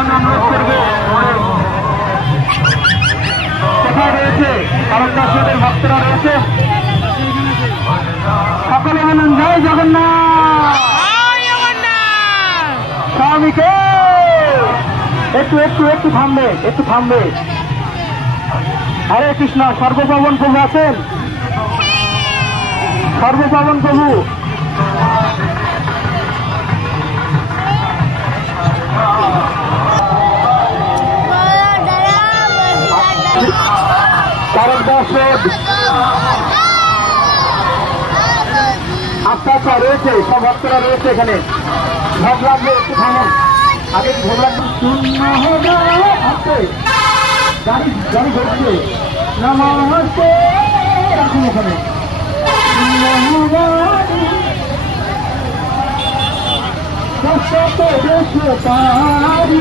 জন্য অনুরোধ করবে। কোথায় রয়েছে তারকাদের ভক্তরা রয়েছে? সকলে বলুন জয় জগন্নাথ। স্বামীকে একটু একটু একটু থামবে, একটু থামবে। হরে কৃষ্ণ। সর্বপাবন প্রভু আছেন? সর্বপাবন প্রভু ভারতবর্ষ আচ্ছা আচ্ছা রয়েছে, সব ভক্তরা রয়েছে এখানে। ভোগ লাগবে, একটু থামুন। আগে ভোগ লাগবে। শূন্য আছে গাড়ি গাড়ি ঘুরছে। নমস্তে রাখুন ওখানে। কষ্ট করে পারি